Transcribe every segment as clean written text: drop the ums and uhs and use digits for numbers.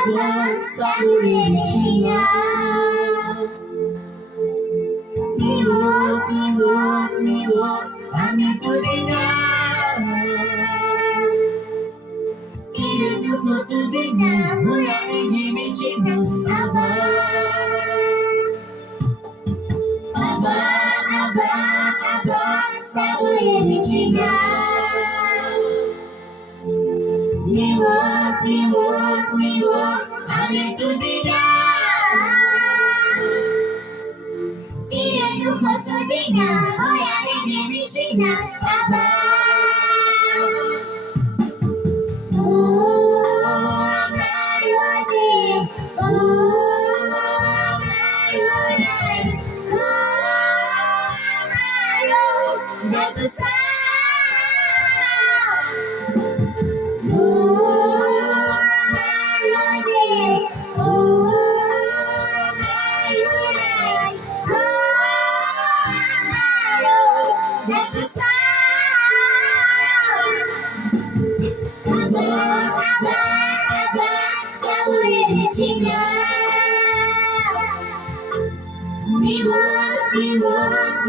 abang sabure China. Miwok, ami tudina. Irutuko tudina, muyari gimi China. Abang sabure China. Miwok, ami tudina. Irutuko tudina, muyari gimi China.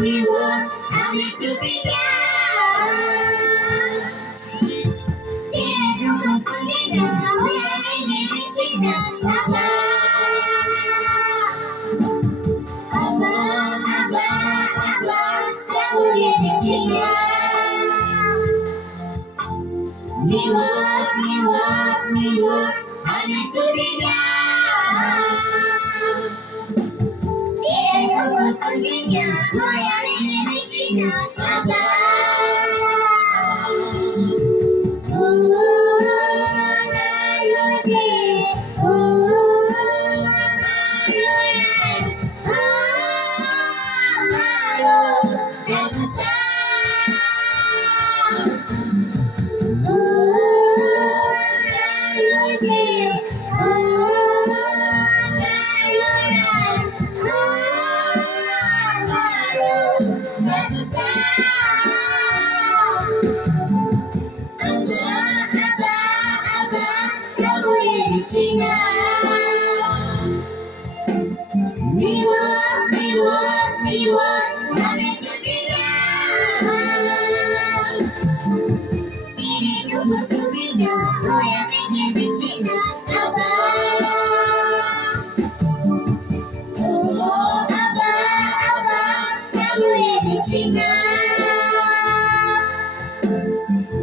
Miwok, ami tudina. Irutuko tudina, muyari gimi China. Abang sabure China. Miwok, ami tudina. Irutuko tudina, muyari gimi China. China. Miwok, ami tudina. Irutuko tudina, muyari gimi China. Abang sabure China.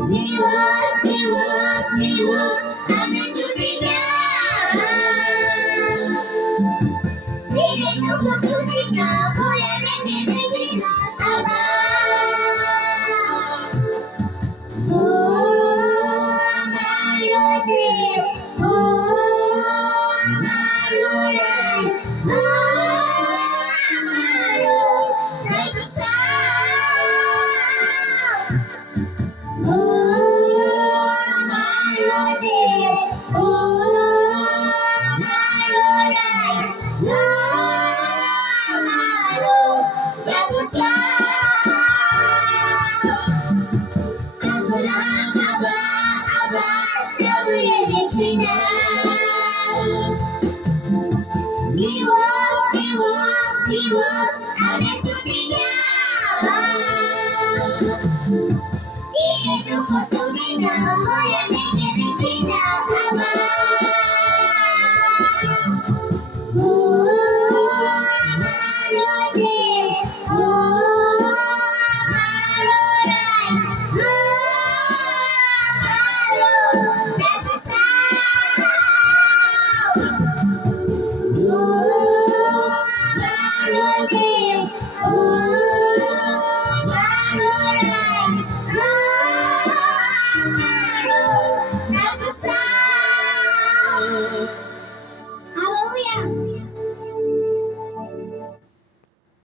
Miwok, ami tudina. Irutuko tudina, muyari gimi China. Miwok, ami tudina. Irutuko tudina, muyari gimi China.